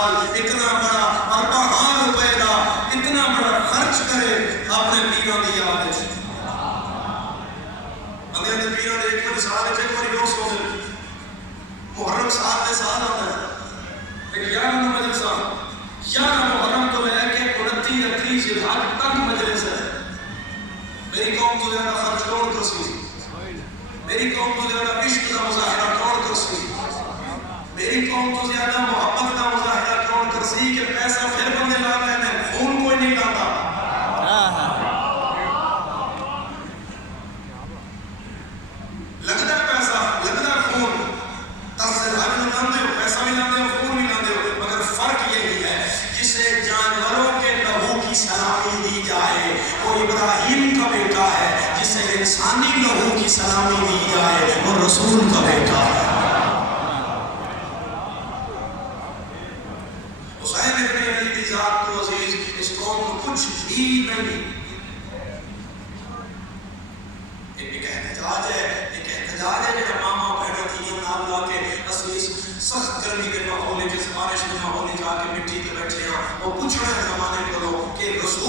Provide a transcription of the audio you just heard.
سال اتنا بڑا اربعاں روپے کا اتنا بڑا خرچ کرے اپنے پیروں کی یاد ہے. بندے نے پیروں نے ایک بار سال ایک بار روز سو دے محرم سال کے سال آتا ہے ایک 11 نمبر جلسہ 11 محرم تو لے کے 29 ذی الحج تک مجلس ہے. میری قوم تو زیادہ خرچ کون کر سی, میری قوم تو زیادہ عشق کا مظاہرہ کون کر سی, میری قوم تو زیادہ محبت کا مظاہرہ کون کر سی کہ پیسہ پھر بندے لا رہے ہیں خون کوئی نہیں لاتا. لگتا پیسہ لگتا خون 10 سے حج میں لاندے ہو پیسہ بھی لاندے ہو خون بھی لاندے ہو, مگر فرق یہی ہے جسے جانوروں کے لہو کی سلامی دی جائے وہ ابراہیم کا بیٹا ہے, جسے انسانی لہو کی سلامی دی جائے وہ رسول کا بیٹا ہے. حسین ابن علی کی ذات کو عزیز اس قوم کو کچھ بھی نہیں. ایک احتجاج ہے, ایک احتجاج ہے کہ ماما بہنوں کی نام لا کے اصلی سخت گرمی کے ماحول کے بارش کے ماحول جا کے مٹی کے بیٹھے ہیں وہ پوچھ رہے ہیں زمانے کو کہ رسول